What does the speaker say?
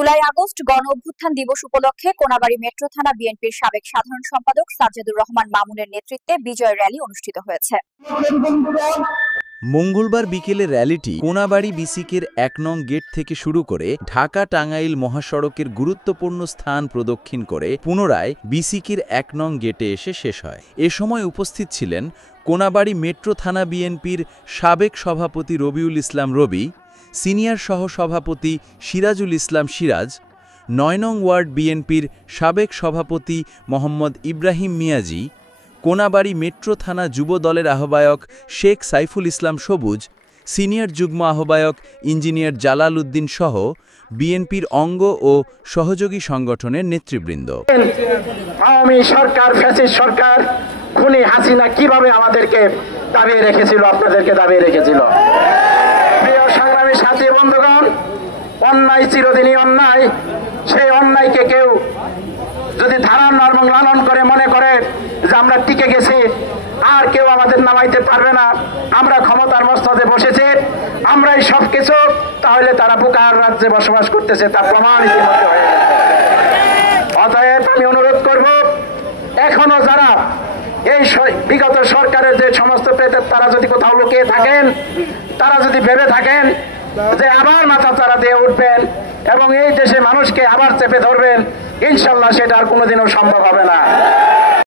July August গণ অভ্যুত্থান দিবস উপলক্ষে কোনাবাড়ী মেট্রো থানা বিএনপির সাবেক সাধারণ সম্পাদক সাজ্জাদুর রহমান মামুনের নেতৃত্বে বিজয় র্যালি অনুষ্ঠিত হয়েছে। মঙ্গলবার বিকেলে র্যালিটি কোনাবাড়ী বিসিকের ১ নং গেট থেকে শুরু করে ঢাকা টাঙ্গাইল মহাসড়কের গুরুত্বপূর্ণ স্থান প্রদক্ষিণ করে পুনরায় বিসিকের ১ নং গেটে এসে শেষ হয়। এ সময় উপস্থিত ছিলেন কোনাবাড়ী মেট্রো থানা বিএনপির সাবেক সভাপতি রবিউল ইসলাম রবি, সিনিয়র সহসভাপতি সিরাজুল ইসলাম সিরাজ, ৯ নং ওয়ার্ড বিএনপির সাবেক সভাপতি মোহাম্মদ ইব্রাহিম মিয়াজি, কোনাবাড়ী মেট্রো থানা যুব দলের আহ্বায়ক শেখ সাইফুল ইসলাম সবুজ, সিনিয়র যুগ্ম আহ্বায়ক ইঞ্জিনিয়ার জালাল উদ্দিন সহ বিএনপির অঙ্গ ও সহযোগী সংগঠনের নেতৃবৃন্দ। আওয়ামী সরকার, ফ্যাসিস্ট সরকার, খুনি হাসিনা কিভাবে আমাদেরকে দাবিয়ে রেখেছিল, আপনাদেরকে দাবিয়ে রেখেছিল। প্রিয় সংগ্রামী সাথী বন্ধুগণ, অন্যায় চিরদিনই অন্যায়। সেই অন্যায়কে কেউ যদি ধারণ এবং লালন করে মনে করে যে আমরা টিকে গেছি, আর কেউ আমাদের নামাইতে পারবে না, আমরা ক্ষমতার মস্তদে বসেছি, আমরাই সব কিছু, তাহলে তারা বুকার রাজ্যে বসবাস করতেছে, তা প্রমাণ ইতিমধ্যে হয়ে গেছে। অতএব আমি অনুরোধ করব, এখনো যারা এই বিগত সরকারের যে সমস্ত প্রেতাত্মা তারা যদি কোথাও লুকিয়ে থাকেন, তারা যদি ভেবে থাকেন যে আবার মাথা চারা দিয়ে উঠবেন এবং এই দেশে মানুষকে আবার চেপে ধরবেন, ইনশাল্লাহ সেটা আর কোনোদিনও সম্ভব হবে না।